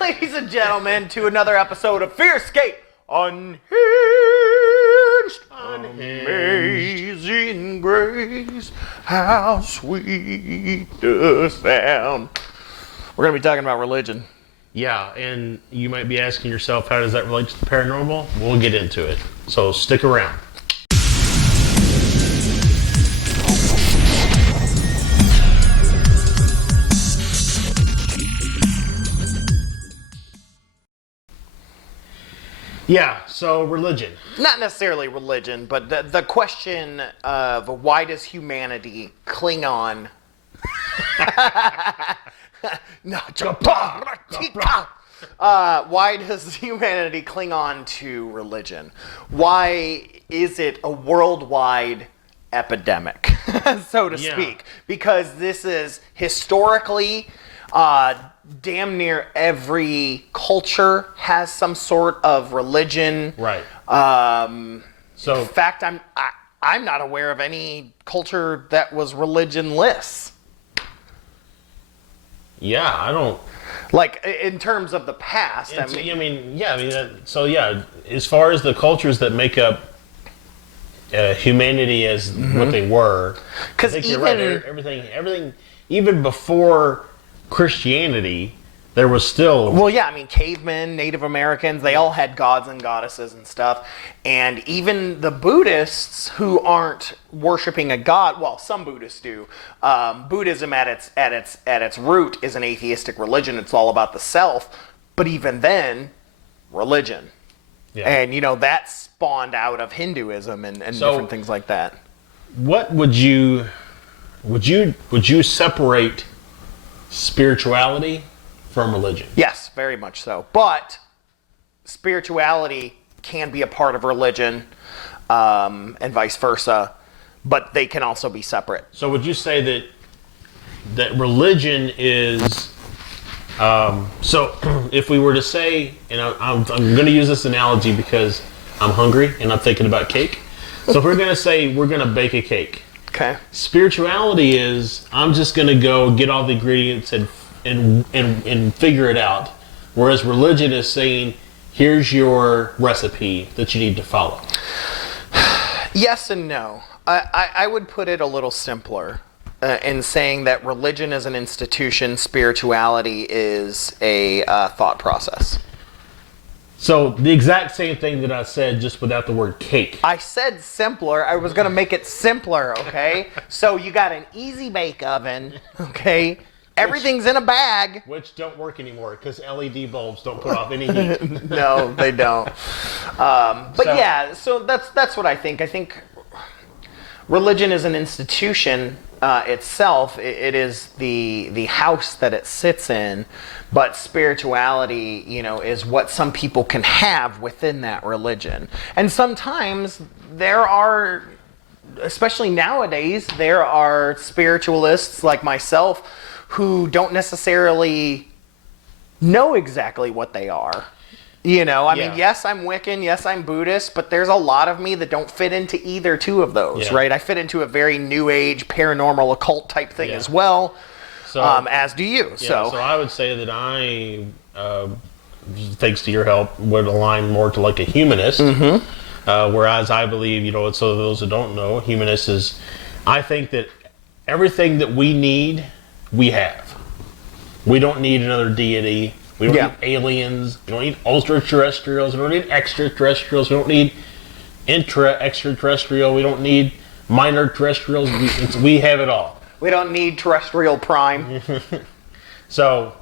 ladies and gentlemen, to another episode of FearScape Unhinged. Amazing grace, how sweet the sound. We're going to be talking about religion. Yeah, and you might be asking yourself, how does that relate to the paranormal? We'll get into it. So stick around. Yeah, so religion. Not necessarily religion, but the question of why does humanity cling on? Why does humanity cling on to religion? Why is it a worldwide epidemic, so to speak? Because this is historically... damn near every culture has some sort of religion. Right. In fact, I'm not aware of any culture that was religionless. Yeah, I don't. Like in terms of the past. As far as the cultures that make up humanity as what they were, because you're right. Everything, even before Christianity, there was still... Well, yeah, I mean, cavemen, Native Americans, they all had gods and goddesses and stuff. And even the Buddhists who aren't worshiping a god, well, some Buddhists do. Buddhism at its root is an atheistic religion. It's all about the self. But even then, religion. Yeah. And, that spawned out of Hinduism and different things like that. What would you separate spirituality from religion? Yes, very much so. But spirituality can be a part of religion, and vice versa. But they can also be separate. So would you say that religion is... so if we were to say, and I'm going to use this analogy because I'm hungry and I'm thinking about cake. So if we're going to say we're going to bake a cake. Okay. Spirituality is, I'm just going to go get all the ingredients and figure it out. Whereas religion is saying, here's your recipe that you need to follow. Yes and no. I would put it a little simpler in saying that religion is an institution, spirituality is a thought process. So the exact same thing that I said, just without the word cake. I said simpler. I was going to make it simpler, okay? So you got an easy bake oven, okay? Everything's in a bag. Which don't work anymore because LED bulbs don't put off any heat. No, they don't. So that's what I think. I think religion is an institution itself. It is the house that it sits in. But spirituality, is what some people can have within that religion. And sometimes there are, especially nowadays, there are spiritualists like myself who don't necessarily know exactly what they are. I mean, yes, I'm Wiccan, yes, I'm Buddhist, but there's a lot of me that don't fit into either two of those, right? I fit into a very new age, paranormal, occult type thing as well. So, as do you. So I would say that I, thanks to your help, would align more to like a humanist. Whereas I believe, so those who don't know, humanist is, I think that everything that we need, we have. We don't need another deity. We don't need aliens. We don't need ultra-terrestrials. We don't need extraterrestrials. We don't need intra-extraterrestrial. We don't need minor terrestrials. We have it all. We don't need terrestrial prime. So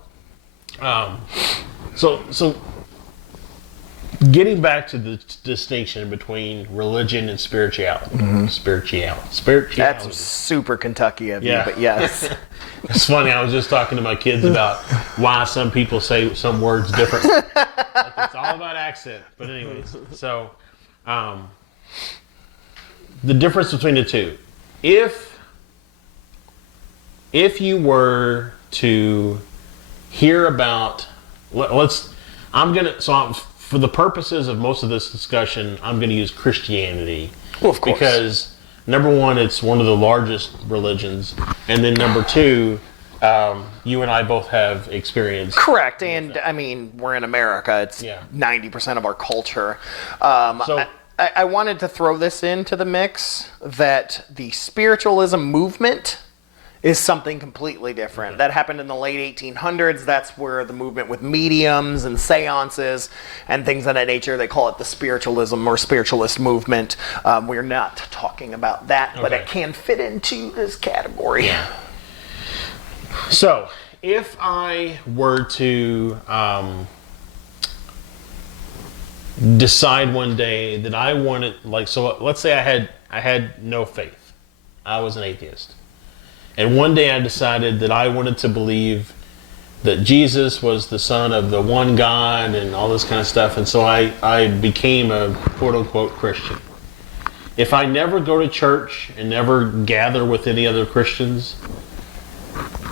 getting back to the distinction between religion and spirituality. Spirituality. That's super Kentucky of you, but yes. It's funny, I was just talking to my kids about why some people say some words differently. It's all about accent. But anyways, so the difference between the two. If you were to hear about, for the purposes of most of this discussion, I'm going to use Christianity. Well, of course. Because number one, it's one of the largest religions, and then number two, you and I both have experienced. Correct, and I mean, we're in America. It's 90% of our culture. I wanted to throw this into the mix, that the spiritualism movement is something completely different. That happened in the late 1800s. That's where the movement with mediums and seances and things of that nature, they call it the spiritualism or spiritualist movement. We're not talking about that, but it can fit into this category. Yeah. So, if I were to decide one day that I wanted, let's say I had no faith. I was an atheist. And one day I decided that I wanted to believe that Jesus was the son of the one God and all this kind of stuff. And so I became a quote-unquote Christian. If I never go to church and never gather with any other Christians,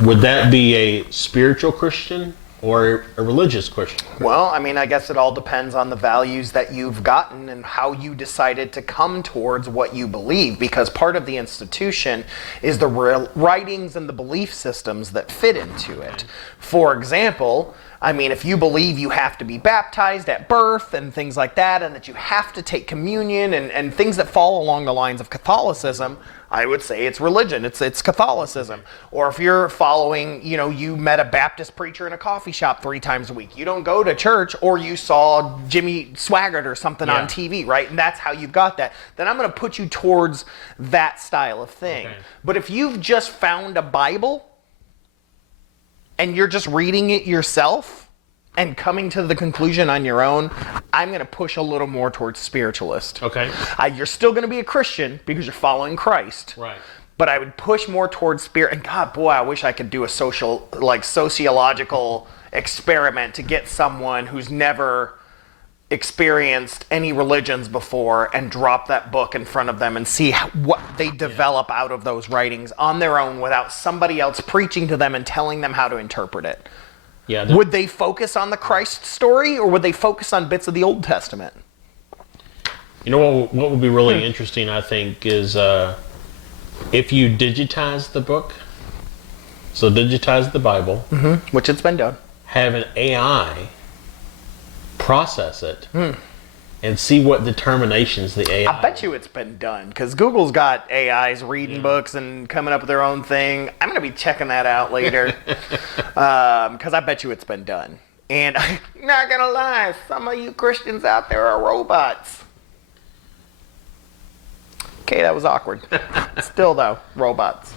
would that be a spiritual Christian or a religious Christian? Well, I mean, I guess it all depends on the values that you've gotten and how you decided to come towards what you believe, because part of the institution is the writings and the belief systems that fit into it. For example, I mean, if you believe you have to be baptized at birth and things like that, and that you have to take communion and things that fall along the lines of Catholicism, I would say it's religion. It's Catholicism. Or if you're following, you met a Baptist preacher in a coffee shop 3 times a week. You don't go to church, or you saw Jimmy Swaggart or something on TV, right? And that's how you've got that. Then I'm going to put you towards that style of thing. Okay. But if you've just found a Bible and you're just reading it yourself and coming to the conclusion on your own, I'm going to push a little more towards spiritualist. Okay. You're still going to be a Christian because you're following Christ. Right. But I would push more towards spirit. And God, boy, I wish I could do a sociological experiment to get someone who's never experienced any religions before and drop that book in front of them and see what they develop out of those writings on their own without somebody else preaching to them and telling them how to interpret it. Yeah, would they focus on the Christ story, or would they focus on bits of the Old Testament? You know what would be really interesting, I think, is if you digitize the book, so digitize the Bible, which it's been done, have an AI process it, and see what determinations the AI... I bet you it's been done, because Google's got AIs reading books and coming up with their own thing. I'm going to be checking that out later, because I bet you it's been done. And I'm not going to lie, some of you Christians out there are robots. Okay, that was awkward. Still, though, robots.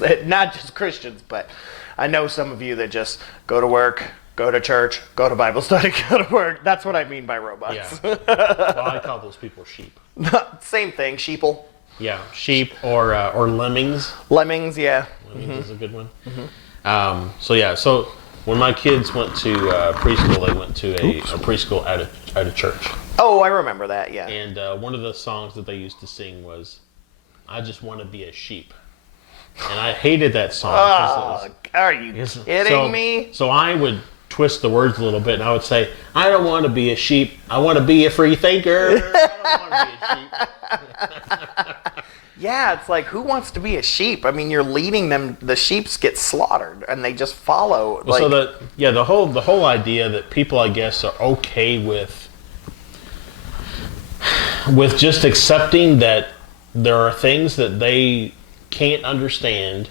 Yeah. Not just Christians, but I know some of you that just go to work, go to church, go to Bible study, go to work. That's what I mean by robots. Yeah. Well, I call those people sheep. Same thing, sheeple. Yeah, sheep or lemmings. Lemmings, yeah. Lemmings is a good one. So when my kids went to preschool, they went to a preschool at a church. Oh, I remember that, yeah. And one of the songs that they used to sing was, "I Just Want to Be a Sheep." And I hated that song. Oh, are you kidding me? So I would twist the words a little bit, and I would say, "I don't want to be a sheep. I want to be a free thinker. I don't want to be a sheep." Yeah, it's like, who wants to be a sheep? I mean, you're leading them. The sheeps get slaughtered, and they just follow. Well, so the whole idea that people, I guess, are okay with just accepting that there are things that they can't understand.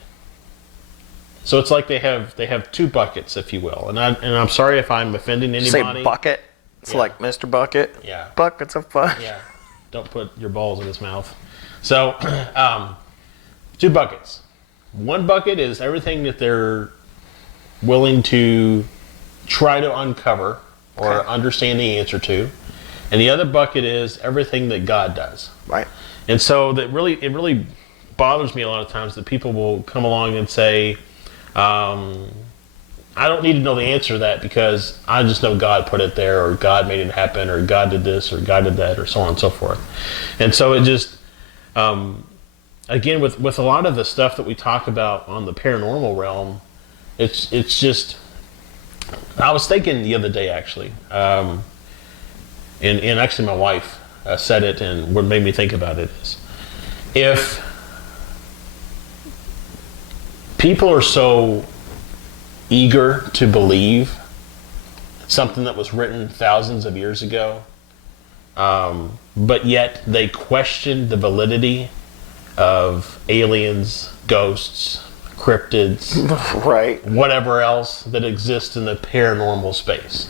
So it's like they have 2 buckets, if you will. And I'm sorry if I'm offending anybody. Say bucket. It's like Mr. Bucket. Yeah. Buckets of fun. Yeah. Don't put your balls in his mouth. So, 2 buckets. One bucket is everything that they're willing to try to uncover or understand the answer to. And the other bucket is everything that God does. Right. And so it really bothers me a lot of times that people will come along and say, I don't need to know the answer to that because I just know God put it there, or God made it happen, or God did this, or God did that, or so on and so forth. And so it just, again, with a lot of the stuff that we talk about on the paranormal realm, it's just, I was thinking the other day actually, and actually my wife said it, and what made me think about it is, if people are so eager to believe something that was written thousands of years ago, but yet they questioned the validity of aliens, ghosts, cryptids, Right. whatever else that exists in the paranormal space.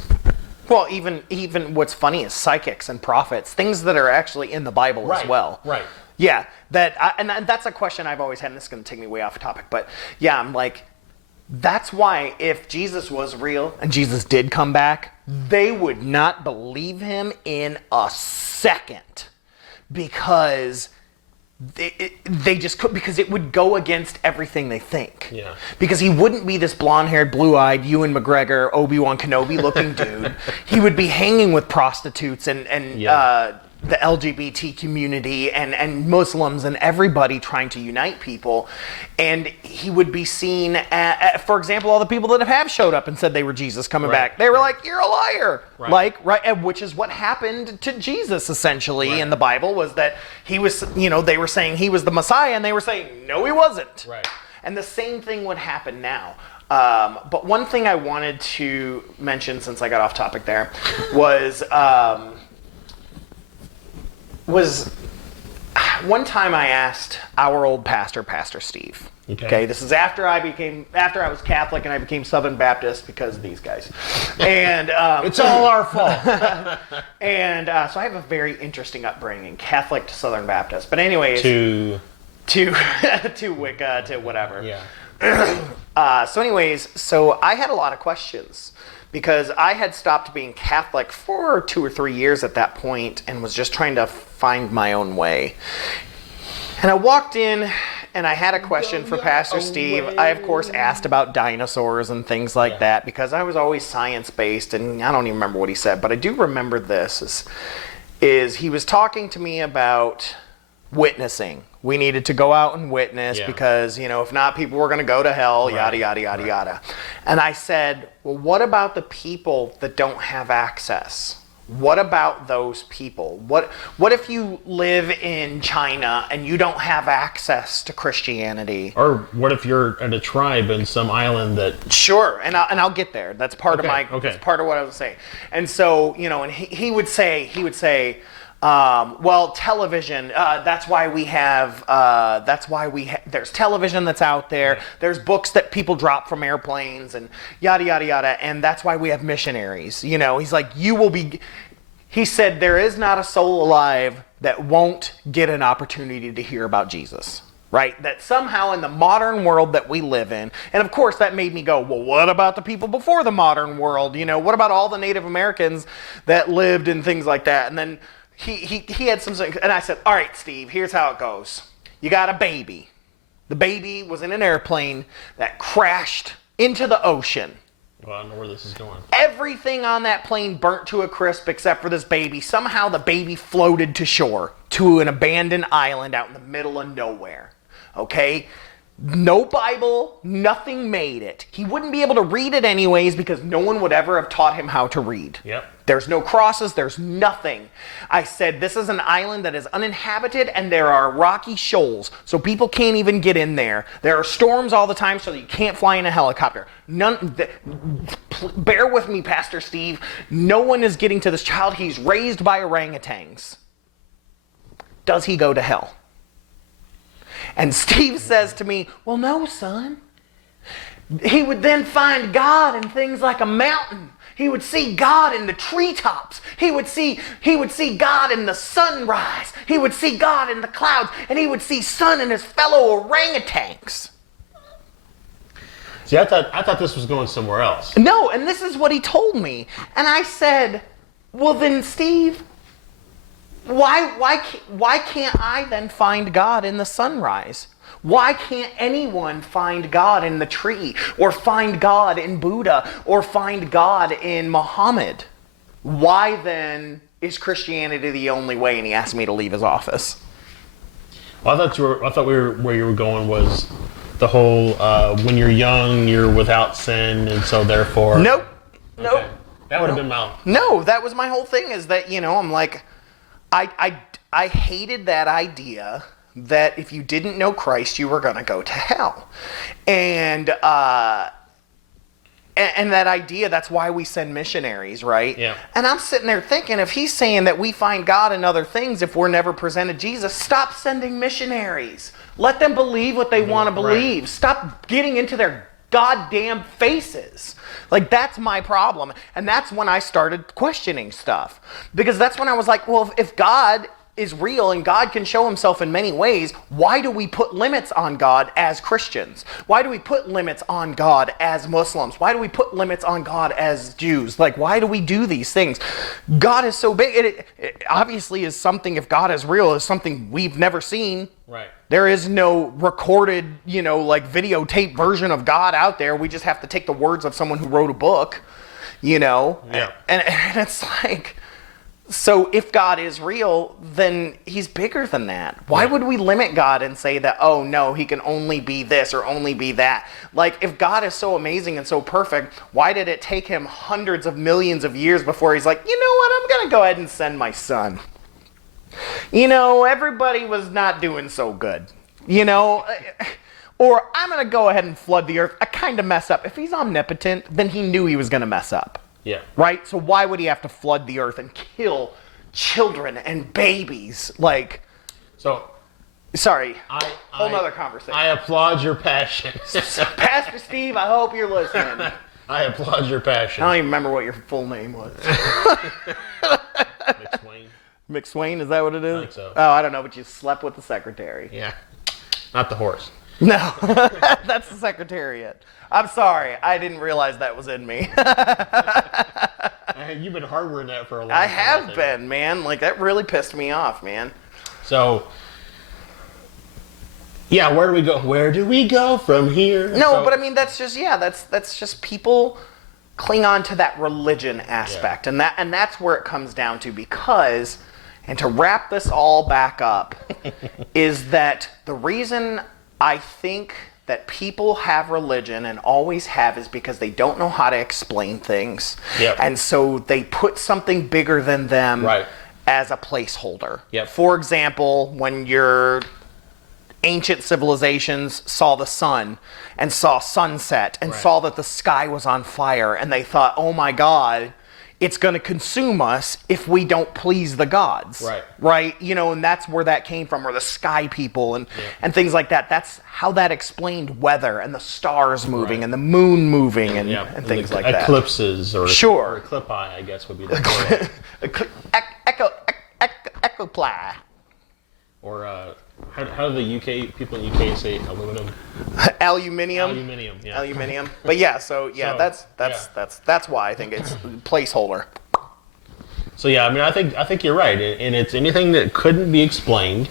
Well, even what's funny is psychics and prophets, things that are actually in the Bible as well. Right. Yeah, and that's a question I've always had, and this is going to take me way off topic, but yeah, I'm like, that's why if Jesus was real and Jesus did come back, they would not believe him in a second, because they just could, because it would go against everything they think. Yeah. Because he wouldn't be this blonde-haired, blue-eyed Ewan McGregor, Obi-Wan Kenobi looking dude. He would be hanging with prostitutes and the LGBT community and Muslims and everybody trying to unite people. And he would be seen, for example, all the people that have showed up and said they were Jesus coming back. They were like, you're a liar. Right. Which is what happened to Jesus, essentially, in the Bible, was that he was, they were saying he was the Messiah, and they were saying, no, he wasn't. Right. And the same thing would happen now. But one thing I wanted to mention, since I got off topic there, was one time I asked our old pastor, Pastor Steve. Okay, this is after I was Catholic and I became Southern Baptist because of these guys. And It's all our fault. and so I have a very interesting upbringing, Catholic to Southern Baptist. But anyways, to Wicca, to whatever. Yeah. So I had a lot of questions, because I had stopped being Catholic for 2 or 3 years at that point and was just trying to find my own way. And I walked in and I had a question for Pastor Steve. I, of course, asked about dinosaurs and things like that, because I was always science-based, and I don't even remember what he said, but I do remember this, is he was talking to me about witnessing. We needed to go out and witness because, if not, people were going to go to hell, yada, yada, yada, yada. And I said, well, what about the people that don't have access? What about those people? What if you live in China and you don't have access to Christianity? Or what if you're in a tribe in some island that... Sure, and I'll get there. That's part of that's part of what I was saying. And so, and he would say, well, television, that's why there's television that's out there. There's books that people drop from airplanes and yada, yada, yada. And that's why we have missionaries. He's like, he said, there is not a soul alive that won't get an opportunity to hear about Jesus. Right? That somehow in the modern world that we live in, and of course that made me go, well, what about the people before the modern world? What about all the Native Americans that lived and things like that? And then he had some, and I said, all right, Steve, here's how it goes. You got a baby. The baby was in an airplane that crashed into the ocean. Well, I don't know where this is going. Everything on that plane burnt to a crisp except for this baby. Somehow the baby floated to shore, to an abandoned island out in the middle of nowhere. Okay? No Bible, nothing made it. He wouldn't be able to read it anyways, because no one would ever have taught him how to read. Yep. There's no crosses, there's nothing. I said, this is an island that is uninhabited, and there are rocky shoals, so people can't even get in there. There are storms all the time, so you can't fly in a helicopter. Bear with me, Pastor Steve. No one is getting to this child. He's raised by orangutans. Does he go to hell? And Steve says to me, well, no, son. He would then find God in things like a mountain. He would see God in the treetops. He would see God in the sunrise. He would see God in the clouds. And he would see Son and his fellow orangutans. See, I thought this was going somewhere else. No, and this is what he told me. And I said, well then, Steve, why can't I then find God in the sunrise? Why can't anyone find God in the tree, or find God in Buddha, or find God in Muhammad? Why then is Christianity the only way? And he asked me to leave his office. Well, I thought where you were going was the whole when you're young, you're without sin, and so therefore. Nope. Okay. Nope. That would have been my. No, that was my whole thing. Is that I'm like, I hated that idea that if you didn't know Christ, you were going to go to hell. And And that idea, that's why we send missionaries, right? Yeah. And I'm sitting there thinking, if he's saying that we find God in other things if we're never presented Jesus, stop sending missionaries. Let them believe what they want to believe. Right. Stop getting into their goddamn faces. Like, that's my problem. And that's when I started questioning stuff. Because that's when I was like, well, if God is real and God can show himself in many ways, why do we put limits on God as Christians? Why do we put limits on God as Muslims? Why do we put limits on God as Jews? Like, why do we do these things? God is so big. It obviously is something, if God is real, is something we've never seen. Right. There is no recorded, like videotape version of God out there. We just have to take the words of someone who wrote a book, Yeah. And it's like, so if God is real, then he's bigger than that. Why would we limit God and say that, oh no, he can only be this or only be that? Like, if God is so amazing and so perfect, why did it take him hundreds of millions of years before he's like, you know what, I'm going to go ahead and send my son? Everybody was not doing so good, or I'm going to go ahead and flood the earth. I kind of mess up. If he's omnipotent, then he knew he was going to mess up. Yeah. Right? So why would he have to flood the earth and kill children and babies? Like, So sorry, whole nother conversation. I applaud your passion. Pastor Steve, I hope you're listening. I applaud your passion. I don't even remember what your full name was. McSwain. McSwain, is that what it is? I think so. Oh, I don't know, but you slept with the secretary. Yeah. Not the horse. No, that's the secretariat. I'm sorry, I didn't realize that was in me. You've been harboring that for a long time. I have been, man. Like, that really pissed me off, man. So, yeah, where do we go? Where do we go from here? No, but I mean, that's just people cling on to that religion aspect, and that's where it comes down to. Because, and to wrap this all back up, is that the reason I think that people have religion and always have is because they don't know how to explain things. Yep. And so they put something bigger than them as a placeholder. Yep. For example, when your ancient civilizations saw the sun and saw sunset and saw that the sky was on fire, and they thought, oh my God, it's going to consume us if we don't please the gods. Right? And that's where that came from, or the sky people and things like that. That's how that explained weather and the stars moving and the moon moving and things like that. Eclipses or eclipsi, I guess would be the Ecoply. Or how do the UK people in UK say aluminum? Aluminium. Aluminium, yeah. Aluminium. But that's why I think it's placeholder. So yeah, I mean, I think you're right, and it's anything that couldn't be explained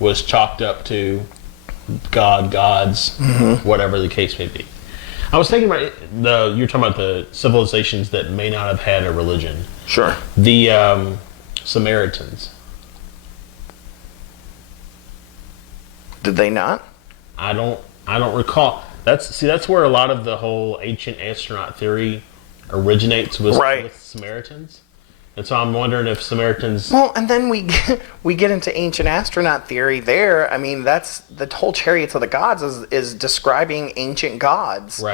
was chalked up to gods, whatever the case may be. I was thinking about you're talking about the civilizations that may not have had a religion. Sure. The Samaritans. Did they not? I don't recall. That's where a lot of the whole ancient astronaut theory originates with Samaritans. And so I'm wondering if Samaritans... Well, and then we get into ancient astronaut theory there. I mean, that's the whole Chariots of the Gods is describing ancient gods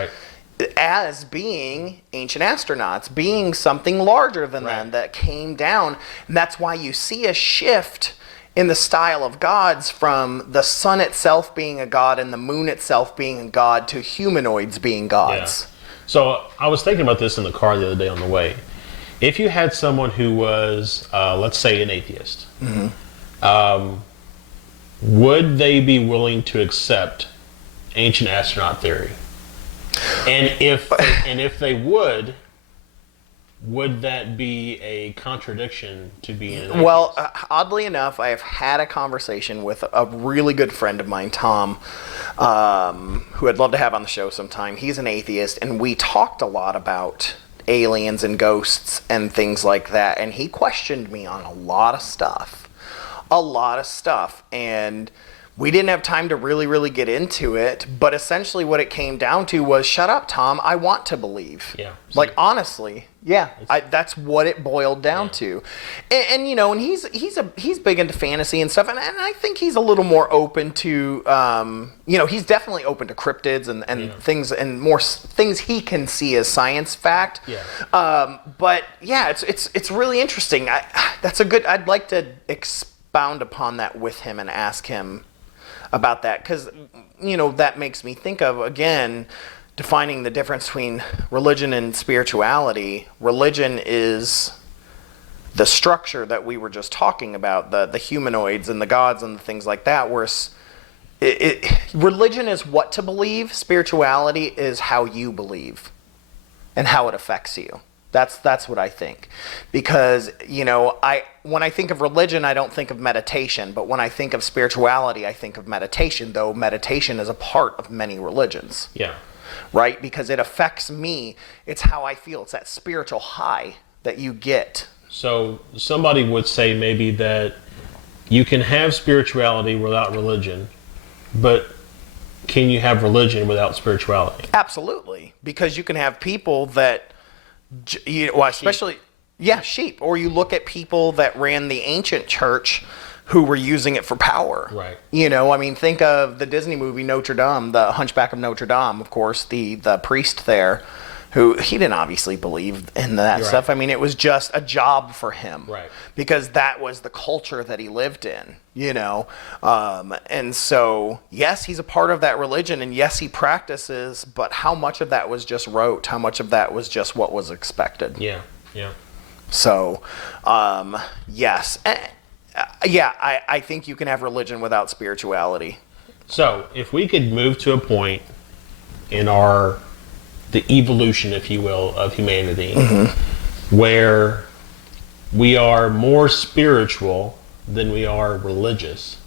as being ancient astronauts, being something larger than them that came down. And that's why you see a shift in the style of gods from the sun itself being a god and the moon itself being a god to humanoids being gods. Yeah. So I was thinking about this in the car the other day on the way. If you had someone who was, let's say, an atheist, would they be willing to accept ancient astronaut theory? And if they would that be a contradiction to being an atheist? Well, oddly enough, I have had a conversation with a really good friend of mine, Tom, who I'd love to have on the show sometime. He's an atheist, and we talked a lot about aliens and ghosts and things like that, and he questioned me on a lot of stuff. And we didn't have time to really get into it, but essentially what it came down to was, shut up, Tom, I want to believe. Yeah. Like, honestly, yeah, that's what it boiled down to. And you know, and he's big into fantasy and stuff, and I think he's a little more open to, you know, he's definitely open to cryptids and things, and more things he can see as science fact. Yeah. But yeah, it's really interesting. I'd like to expound upon that with him and ask him about that, because, you know, that makes me think of, again, defining the difference between religion and spirituality. Religion is the structure that we were just talking about, the humanoids and the gods and the things like that, whereas religion is what to believe, spirituality is how you believe and how it affects you. That's what I think. Because, you know, when I think of religion, I don't think of meditation. But when I think of spirituality, I think of meditation, though meditation is a part of many religions. Yeah. Right? Because it affects me. It's how I feel. It's that spiritual high that you get. So somebody would say maybe that you can have spirituality without religion, but can you have religion without spirituality? Absolutely. Because you can have people that... well, especially, sheep. Or you look at people that ran the ancient church who were using it for power. Right. You know, I mean, think of the Disney movie Notre Dame, the Hunchback of Notre Dame, of course, the priest there, who he didn't obviously believe in that stuff. Right. I mean, it was just a job for him. Right. Because that was the culture that he lived in, you know. And so, yes, he's a part of that religion, and yes, he practices, but how much of that was just rote? How much of that was just what was expected? Yeah, yeah. So, yes. I think you can have religion without spirituality. So, if we could move to a point in the evolution, if you will, of humanity, where we are more spiritual than we are religious,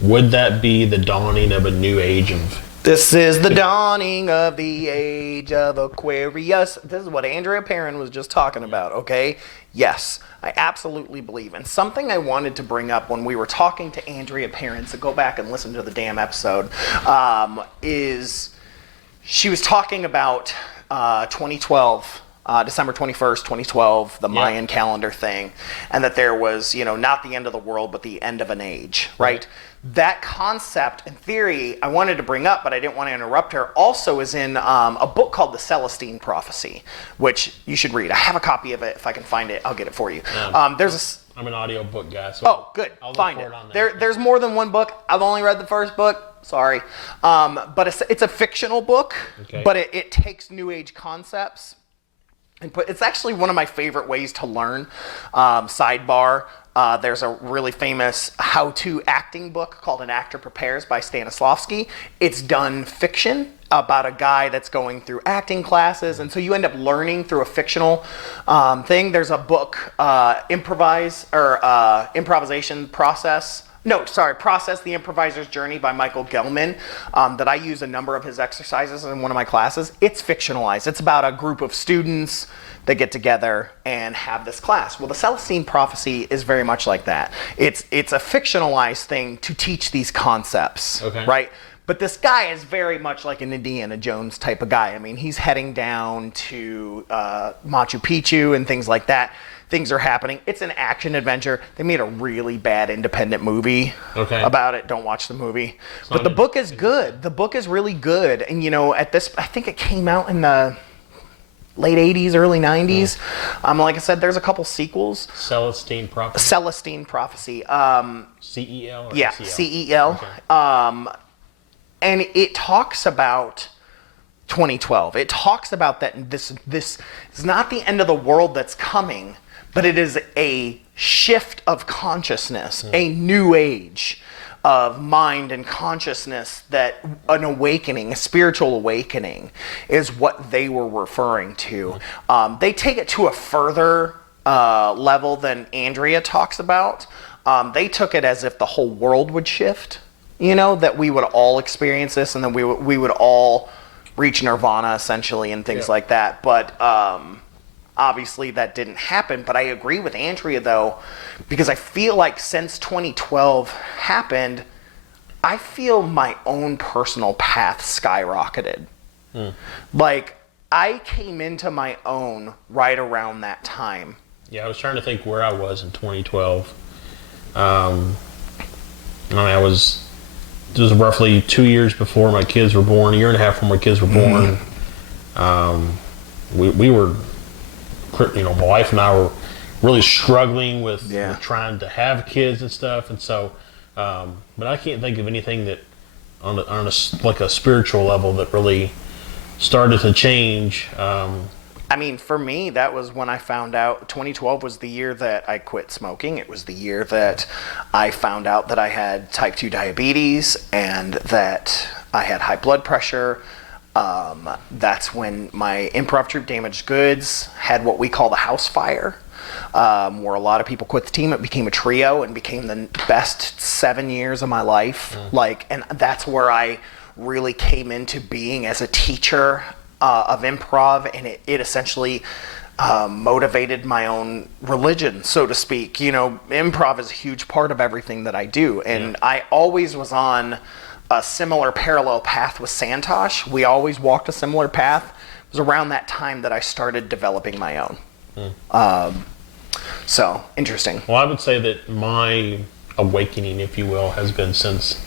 would that be the dawning of a new age of... This is the dawning of the age of Aquarius. This is what Andrea Perrin was just talking about, okay? Yes, I absolutely believe. And something I wanted to bring up when we were talking to Andrea Perrin, so go back and listen to the damn episode, is she was talking about 2012, December 21st, 2012, the Mayan calendar thing, and that there was, you know, not the end of the world, but the end of an age, right? That concept and theory I wanted to bring up, but I didn't want to interrupt her, also is in a book called The Celestine Prophecy, which you should read. I have a copy of it. If I can find it, I'll get it for you. I'm an audiobook guy, so good. I'll find it. on there. There's more than one book. I've only read the first book. Sorry. But it's a fictional book, but it takes New Age concepts. It's actually one of my favorite ways to learn. Sidebar, there's a really famous how-to acting book called An Actor Prepares by Stanislavski. It's done fiction about a guy that's going through acting classes, and so you end up learning through a fictional thing. There's a book, Improvisation Process. Process the Improviser's Journey by Michael Gelman, that I use a number of his exercises in one of my classes. It's fictionalized. It's about a group of students that get together and have this class. Well, the Celestine Prophecy is very much like that. It's a fictionalized thing to teach these concepts, right? But this guy is very much like an Indiana Jones type of guy. I mean, he's heading down to Machu Picchu and things like that. Things are happening. It's an action adventure. They made a really bad independent movie about it. Don't watch the movie. But the book is good. The book is really good. And, you know, I think it came out in the late 80s, early 90s. Like I said, there's a couple sequels. Celestine Prophecy? Celestine Prophecy. C-E-L or yeah, C-E-L? C-E-L. Okay. And it talks about 2012. It talks about that this is not the end of the world that's coming, but it is a shift of consciousness, a new age of mind and consciousness, that an awakening, a spiritual awakening, is what they were referring to. They take it to a further level than Andrea talks about. They took it as if the whole world would shift, you know, that we would all experience this, and then we would all reach nirvana essentially and things like that. But obviously that didn't happen. But I agree with Andrea though, because I feel like since 2012 happened, I feel my own personal path skyrocketed. Like, I came into my own right around that time. Yeah, I was trying to think where I was in 2012. I mean, it was roughly 2 years before my kids were born, a year and a half before my kids were born. We were, my wife and I were really struggling with trying to have kids and stuff, and so, but I can't think of anything that on a like a spiritual level that really started to change. I mean, for me, that was when I found out 2012 was the year that I quit smoking. It was the year that I found out that I had type 2 diabetes and that I had high blood pressure. That's when my improv troupe Damaged Goods had what we call the house fire, where a lot of people quit the team. It became a trio and became the best 7 years of my life. And that's where I really came into being as a teacher of improv, and it essentially motivated my own religion, so to speak. Improv is a huge part of everything that I do, and I always was on a similar parallel path with Santosh. We always walked a similar path. It was around that time that I started developing my own. So, interesting. Well, I would say that my awakening, if you will, has been since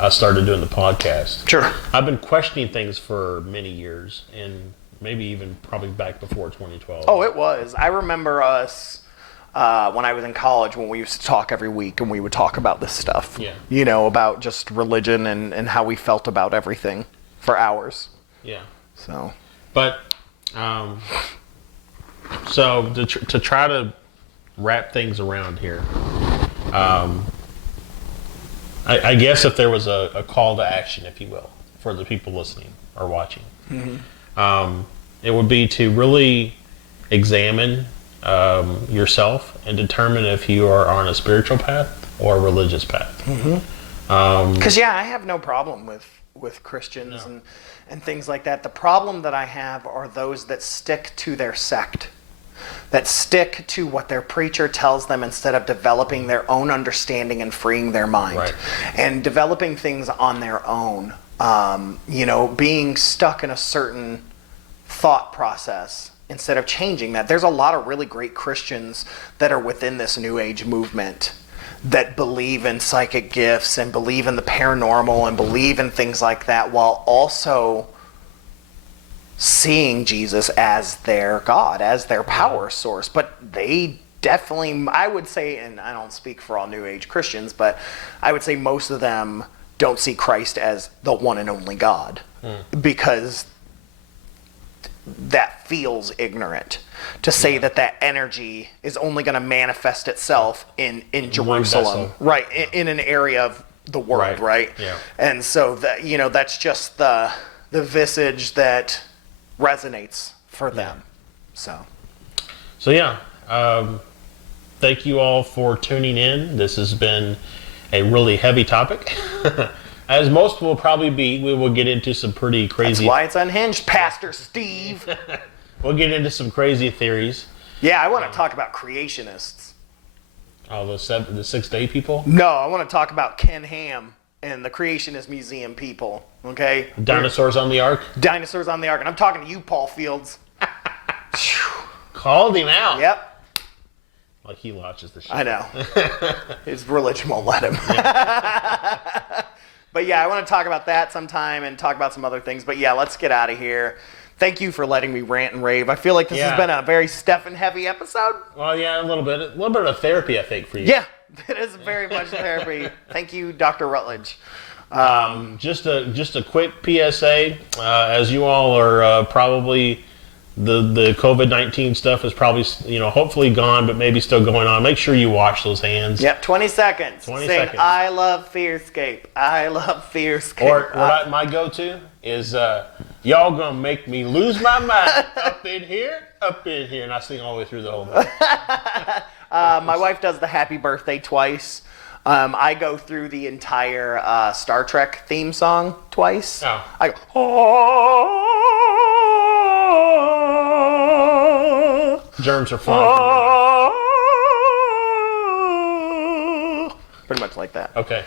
I started doing the podcast. Sure. I've been questioning things for many years, and maybe even probably back before 2012. Oh, it was. I remember us when I was in college, when we used to talk every week, and we would talk about this stuff. Yeah. About just religion and how we felt about everything for hours. Yeah. So. But, so to try to wrap things around here, I guess if there was a call to action, if you will, for the people listening or watching, it would be to really examine yourself and determine if you are on a spiritual path or a religious path. Because I have no problem with Christians and things like that. The problem that I have are those that stick to their sect, that stick to what their preacher tells them instead of developing their own understanding and freeing their mind, and developing things on their own. Being stuck in a certain thought process instead of changing that. There's a lot of really great Christians that are within this New Age movement that believe in psychic gifts and believe in the paranormal and believe in things like that, while also seeing Jesus as their God, as their power source. But they definitely, I would say, and I don't speak for all New Age Christians, but I would say most of them don't see Christ as the one and only God, because that feels ignorant to say that energy is only going to manifest itself in Jerusalem, right, in an area of the world, right? Yeah. And so that that's just the visage that resonates for them. So thank you all for tuning in. This has been a really heavy topic. As most will probably be, we will get into some pretty crazy... That's why it's unhinged, Pastor Steve. We'll get into some crazy theories. Yeah, I want to talk about creationists. Oh, the 6 day people? No, I want to talk about Ken Ham and the Creationist Museum people, okay? Dinosaurs on the Ark? Dinosaurs on the Ark. And I'm talking to you, Paul Fields. Called him out. Yep. Like he watches the show. I know. His religion won't let him. But I want to talk about that sometime and talk about some other things. But let's get out of here. Thank you for letting me rant and rave. I feel like this has been a very Stephen-heavy episode. Well, a little bit of therapy, I think, for you. Yeah, it is very much therapy. Thank you, Dr. Rutledge. Just a quick PSA, as you all are probably the COVID-19 stuff is probably hopefully gone, but maybe still going on. Make sure you wash those hands. Yep, 20 seconds. 20 saying, seconds. I love FearScape. I love FearScape. Or my go-to is y'all gonna make me lose my mind up in here, and I sing all the way through the whole movie. My wife does the happy birthday twice. I go through the entire Star Trek theme song twice. Oh. I go, oh. Germs are flying. Pretty much like that. Okay.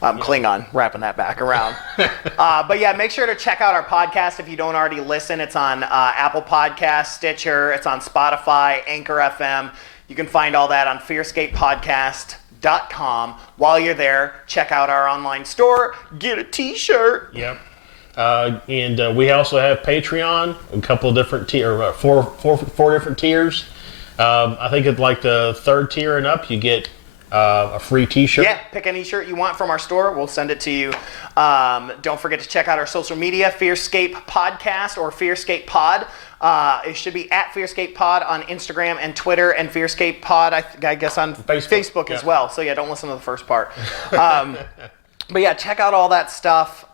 Klingon, wrapping that back around. But yeah, make sure to check out our podcast if you don't already listen. It's on Apple Podcasts, Stitcher, it's on Spotify, Anchor FM. You can find all that on FearScapePodcast.com. While you're there, check out our online store, get a t-shirt. Yep. And we also have Patreon, a couple of different tiers, four different tiers. I think it's like the third tier and up, you get a free t-shirt. Yeah, pick any shirt you want from our store. We'll send it to you. Don't forget to check out our social media, FearScape Podcast or FearScape Pod. It should be at FearScape Pod on Instagram and Twitter, and FearScape Pod, I guess, on Facebook as well. So yeah, don't listen to the first part. But yeah, check out all that stuff.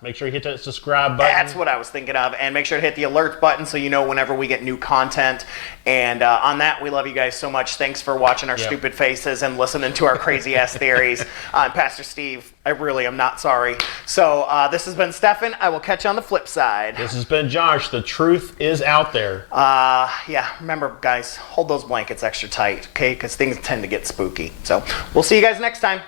Make sure you hit that subscribe button. That's what I was thinking of. And make sure to hit the alert button so you know whenever we get new content. And on that, we love you guys so much. Thanks for watching our stupid faces and listening to our crazy-ass theories. I'm Pastor Steve. I really am not sorry. So this has been Stefan. I will catch you on the flip side. This has been Josh. The truth is out there. Yeah, remember, guys, hold those blankets extra tight, okay? Because things tend to get spooky. So we'll see you guys next time.